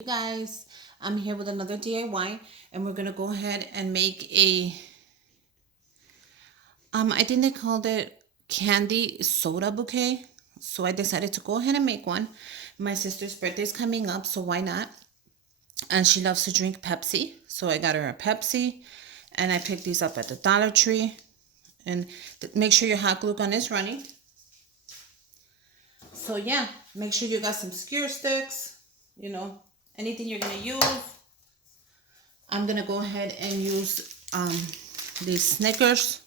You guys, I'm here with another DIY and we're gonna go ahead and make a I think they called it candy soda bouquet. So I decided to go ahead and make one. My sister's birthday is coming up, so why not? And she loves to drink Pepsi, so I got her a Pepsi, and I picked these up at the Dollar Tree. And make sure your hot glue gun is running. So yeah, make sure you got some skewer sticks, anything you're gonna use. I'm gonna go ahead and use these Snickers,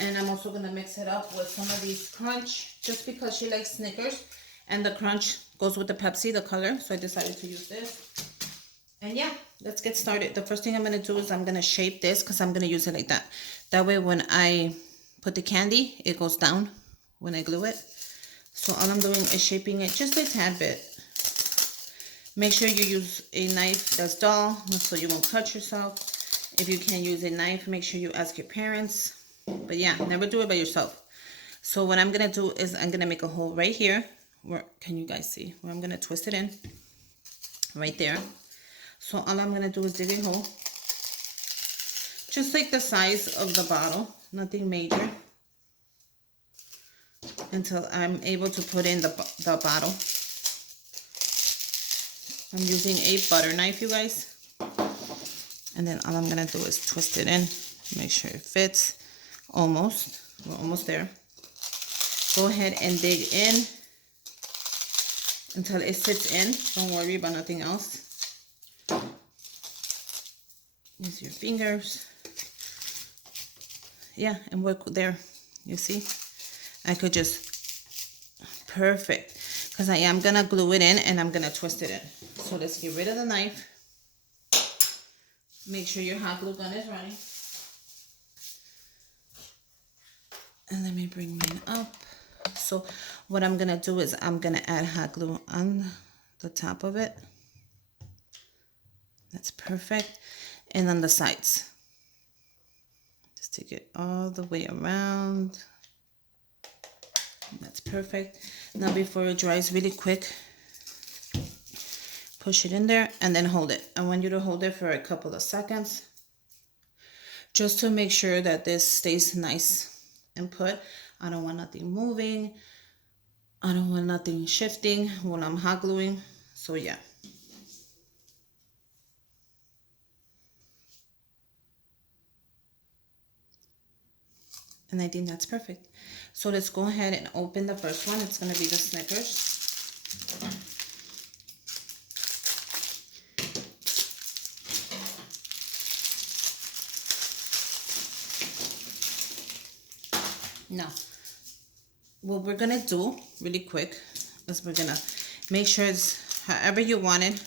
and I'm also gonna mix it up with some of these Crunch, just because she likes Snickers, and the Crunch goes with the Pepsi, the color. So I decided to use this. And yeah, let's get started. The first thing I'm gonna do is I'm gonna shape this because I'm gonna use it like that. That way, when I put the candy, it goes down when I glue it. So all I'm doing is shaping it just a tad bit. Make sure you use a knife that's dull so you won't cut yourself. If you can't use a knife, make sure you ask your parents. But yeah, never do it by yourself. So what I'm gonna do is I'm gonna make a hole right here. Where can you guys see? Where I'm gonna twist it in. Right there. So all I'm gonna do is dig a hole. Just like the size of the bottle, nothing major. Until I'm able to put in the bottle. I'm using a butter knife, you guys. And then all I'm gonna do is twist it in. Make sure it fits. Almost. We're almost there. Go ahead and dig in until it sits in. Don't worry about nothing else. Use your fingers. Yeah, and work there. You see? I could just... Perfect. Because I am going to glue it in and I'm going to twist it in. So let's get rid of the knife. Make sure your hot glue gun is running. And let me bring mine up. So what I'm going to do is I'm going to add hot glue on the top of it. That's perfect. And on the sides. Just take it all the way around. That's perfect. Now before it dries really quick, push it in there and then hold it. I want you to hold it for a couple of seconds just to make sure that this stays nice and put. I don't want nothing moving. I don't want nothing shifting when I'm hot gluing. So yeah. And I think that's perfect. So let's go ahead and open the first one. It's going to be the Snickers. Now, what we're going to do really quick is we're going to make sure it's however you want it.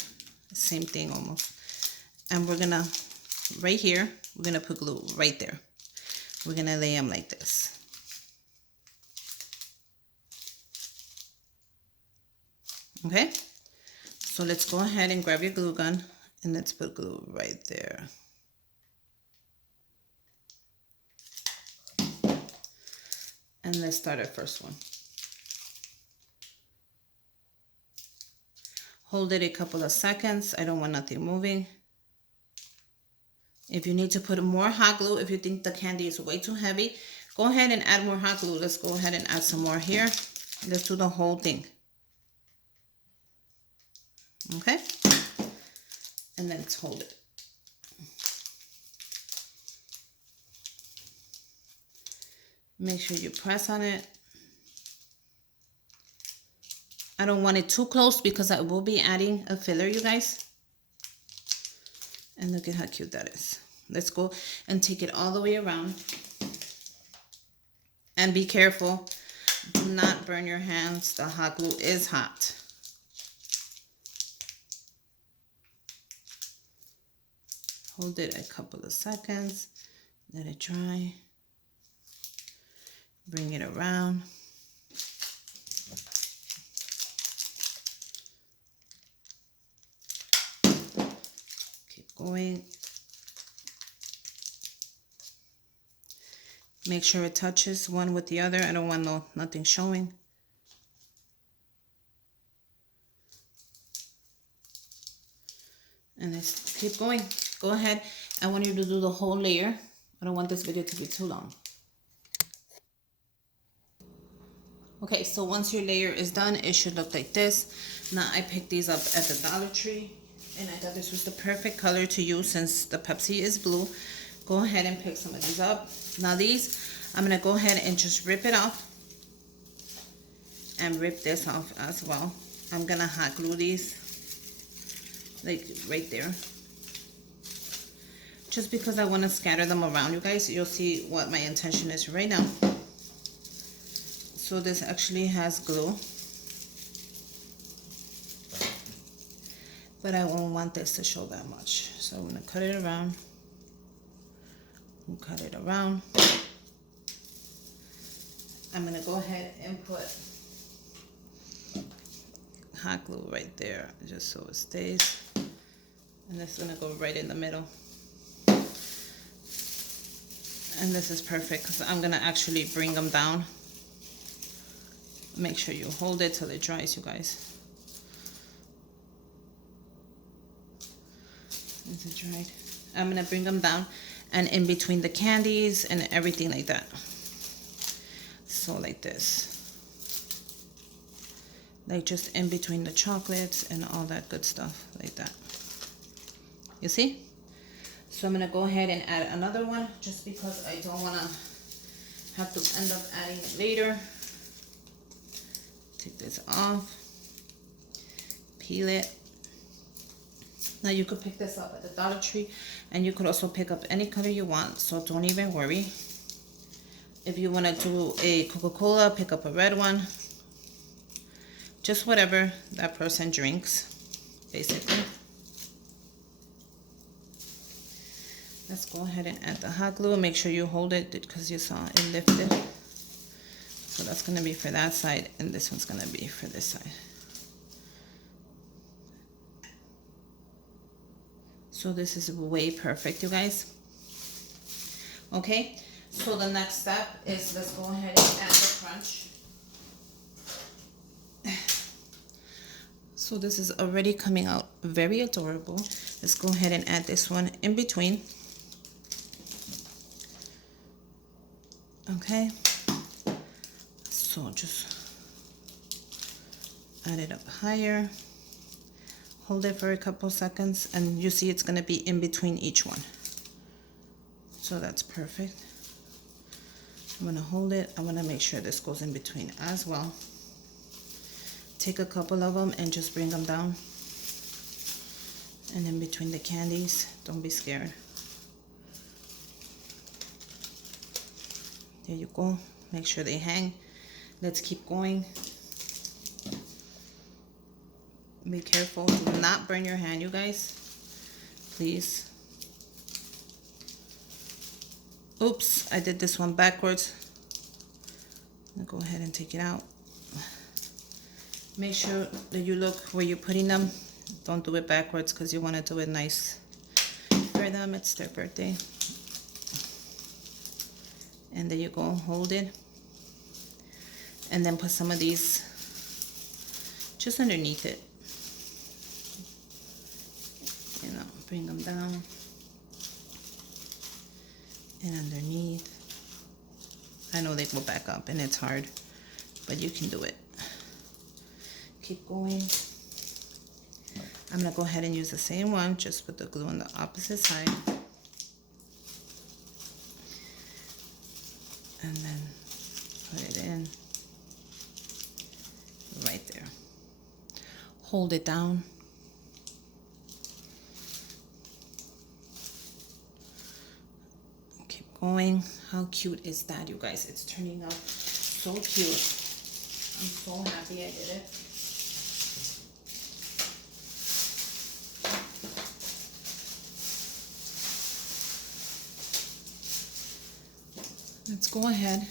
Same thing almost. And we're going to, right here, we're going to put glue right there. We're going to lay them like this. Okay? So let's go ahead and grab your glue gun and let's put glue right there. And let's start our first one. Hold it a couple of seconds. I don't want nothing moving. If you need to put more hot glue, if you think the candy is way too heavy, go ahead and add more hot glue. Let's go ahead and add some more here. Let's do the whole thing. Okay? And then let's hold it. Make sure you press on it. I don't want it too close because I will be adding a filler, you guys. And look at how cute that is. Let's go and take it all the way around. And be careful. Do not burn your hands. The hot glue is hot. Hold it a couple of seconds. Let it dry. Bring it around. Keep going. Make sure it touches one with the other. I don't want nothing showing. And let's keep going. Go ahead. I want you to do the whole layer. I don't want this video to be too long. Okay, so once your layer is done, it should look like this. Now I picked these up at the Dollar Tree, and I thought this was the perfect color to use since the Pepsi is blue. Go ahead and pick some of these up. Now these, I'm gonna go ahead and just rip it off and rip this off as well. I'm gonna hot glue these like right there, just because I want to scatter them around, you guys. You'll see what my intention is right now. So this actually has glue, but I won't want this to show that much, so I'm gonna cut it around and cut it around. I'm gonna go ahead and put hot glue right there just so it stays, and this is gonna go right in the middle. And this is perfect because I'm gonna actually bring them down. Make sure you hold it till it dries, you guys. Is it dried? I'm gonna bring them down and in between the candies and everything like that. So like this. Like just in between the chocolates and all that good stuff like that. You see? So I'm gonna go ahead and add another one just because I don't wanna have to end up adding it later. Take this off, peel it. Now you could pick this up at the Dollar Tree, and you could also pick up any color you want, so don't even worry. If you want to do a Coca-Cola, pick up a red one. Just whatever that person drinks, basically. Let's go ahead and add the hot glue. Make sure you hold it because you saw it lifted. So that's going to be for that side, and this one's going to be for this side. So this is way perfect, you guys. Okay, so the next step is let's go ahead and add the crunch. So this is already coming out very adorable. Let's go ahead and add this one in between. Okay. So just add it up higher, hold it for a couple seconds, and you see it's going to be in between each one. So that's perfect. I'm going to hold it. I want to make sure this goes in between as well. Take a couple of them and just bring them down. And in between the candies, don't be scared. There you go. Make sure they hang. Let's keep going. Be careful. Do not burn your hand, you guys. Please. Oops, I did this one backwards. I'll go ahead and take it out. Make sure that you look where you're putting them. Don't do it backwards because you want to do it nice for them. It's their birthday. And there you go. Hold it. And then put some of these just underneath it. You know, bring them down and underneath. I know they go back up and it's hard, but you can do it. Keep going. I'm gonna go ahead and use the same one, just put the glue on the opposite side. And then put it in right there. Hold it down. Keep going. How cute is that, you guys? It's turning out so cute. I'm so happy I did it. Let's go ahead.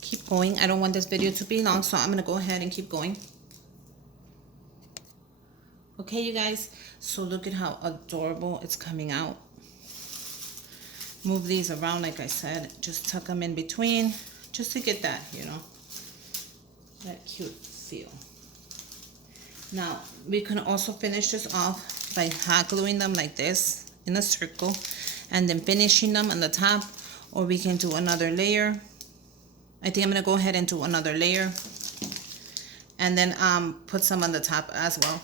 Keep going. I don't want this video to be long, so I'm going to go ahead and keep going. Okay, you guys. So look at how adorable it's coming out. Move these around like I said. Just tuck them in between. Just to get that, you know, that cute feel. Now, we can also finish this off by hot gluing them like this in a circle and then finishing them on the top, or we can do another layer. I think I'm gonna go ahead and do another layer and then put some on the top as well.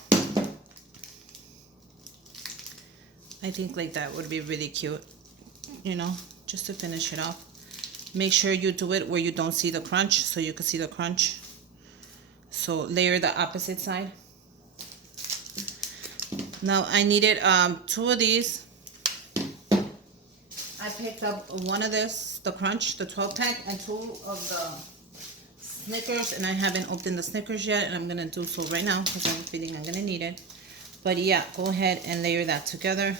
I think like that would be really cute, you know, just to finish it off. Make sure you do it where you don't see the crunch, so you can see the crunch. So layer the opposite side. Now I needed 2 of these. I picked up one of this, the crunch, the 12 pack, and 2 of the Snickers, and I haven't opened the Snickers yet, and I'm gonna do so right now because I'm feeling I'm gonna need it. But yeah, go ahead and layer that together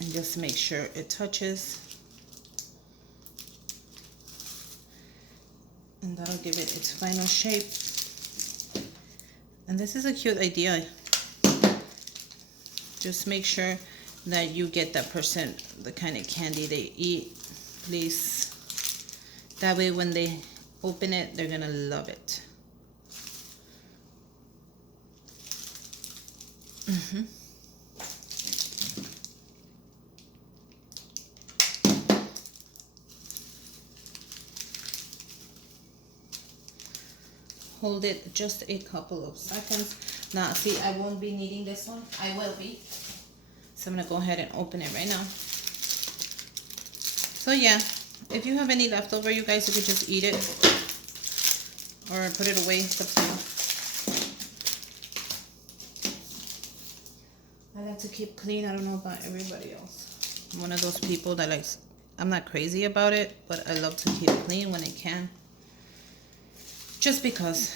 and just make sure it touches, and that'll give it its final shape. And this is a cute idea. Just make sure that you get that person the kind of candy they eat, please. That way when they open it, they're gonna love it. Hold it just a couple of seconds. Now, see, I won't be needing this one. I will be. So I'm gonna go ahead and open it right now. So yeah, if you have any leftover, you guys, you could just eat it or put it away. It's up to you. I like to keep clean. I don't know about everybody else. I'm one of those people that likes, I'm not crazy about it, but I love to keep clean when I can. Just because.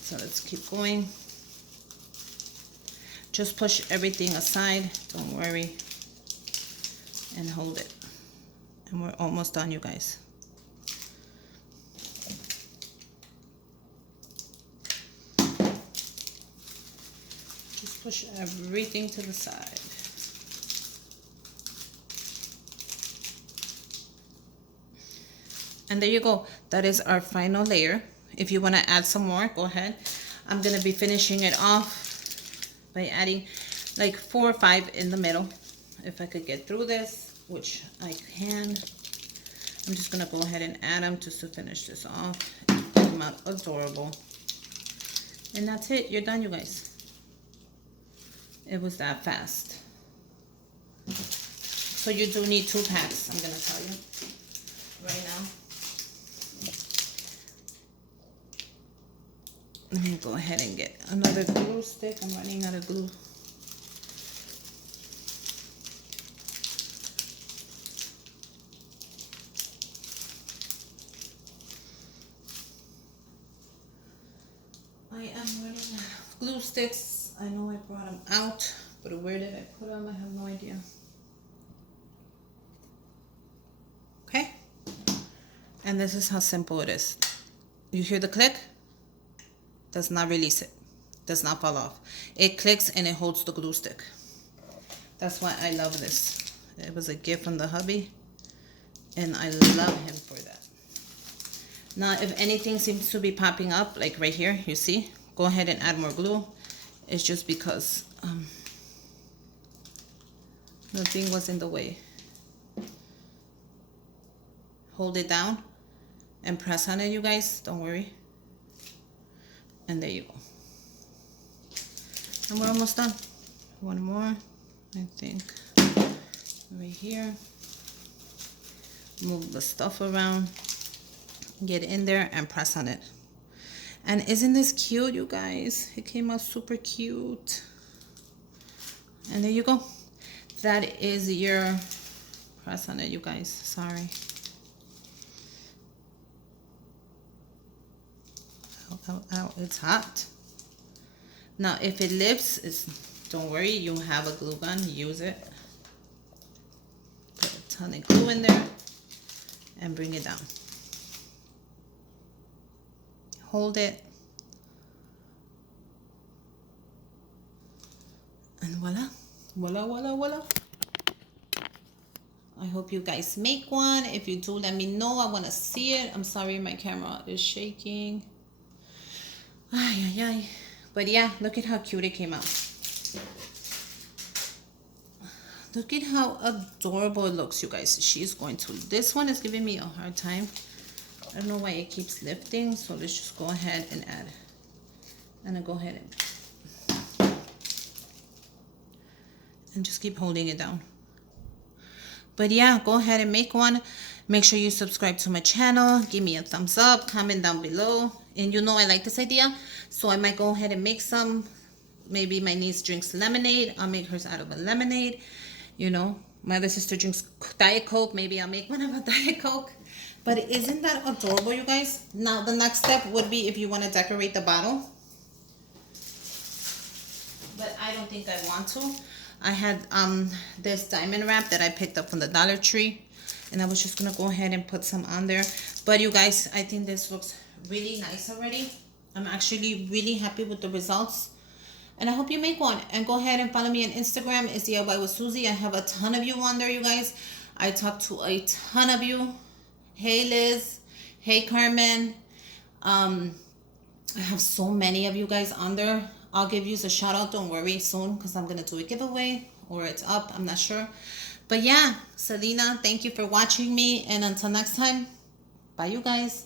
So let's keep going. Just push everything aside, don't worry, and hold it. And we're almost done, you guys. Just push everything to the side. And there you go. That is our final layer. If you want to add some more, go ahead. I'm going to be finishing it off by adding like 4 or 5 in the middle. If I could get through this, which I can. I'm just going to go ahead and add them just to finish this off. It came out adorable. And that's it. You're done, you guys. It was that fast. So you do need 2 packs, I'm going to tell you right now. Let me go ahead and get another glue stick. I'm running out of glue. I am running out of glue sticks. I know I brought them out, but where did I put them? I have no idea. Okay. And this is how simple it is. You hear the click? Does not release it. Does not fall off. It clicks and it holds the glue stick. That's why I love this. It was a gift from the hubby, and I love him for that. Now, if anything seems to be popping up, like right here, you see, go ahead and add more glue. It's just because the thing was in the way. Hold it down and press on it, you guys. Don't worry. And there you go. And we're almost done. One more, I think. Right here. Move the stuff around. Get in there and press on it. And isn't this cute, you guys? It came out super cute. And there you go. That is your press on it, you guys. Sorry. Ow, ow, it's hot. Now, if it lifts, don't worry, you have a glue gun, use it. Put a ton of glue in there and bring it down. Hold it. And voila, voila, voila, voila. I hope you guys make one. If you do, let me know. I want to see it. I'm sorry, my camera is shaking. Ay, ay, ay. But yeah, look at how cute it came out. Look at how adorable it looks, you guys. She's going to, this one is giving me a hard time. I don't know why it keeps lifting, so let's just go ahead and add. And then go ahead and just keep holding it down. But yeah, go ahead and make one. Make sure you subscribe to my channel. Give me a thumbs up. Comment down below. And you know I like this idea, so I might go ahead and make some. Maybe my niece drinks lemonade. I'll make hers out of a lemonade. You know, my other sister drinks Diet Coke. Maybe I'll make one of a Diet Coke. But isn't that adorable, you guys? Now, the next step would be if you want to decorate the bottle. But I don't think I want to. I had this diamond wrap that I picked up from the Dollar Tree. And I was just going to go ahead and put some on there. But you guys, I think this looks really nice already. I'm actually really happy with the results. And I hope you make one. And go ahead and follow me on Instagram. It's DIY with Susie. I have a ton of you on there, you guys. I talk to a ton of you. Hey, Liz. Hey, Carmen. I have so many of you guys on there. I'll give you a shout out. Don't worry, soon. Because I'm going to do a giveaway. Or it's up. I'm not sure. But yeah, Selena, thank you for watching me. And until next time, bye, you guys.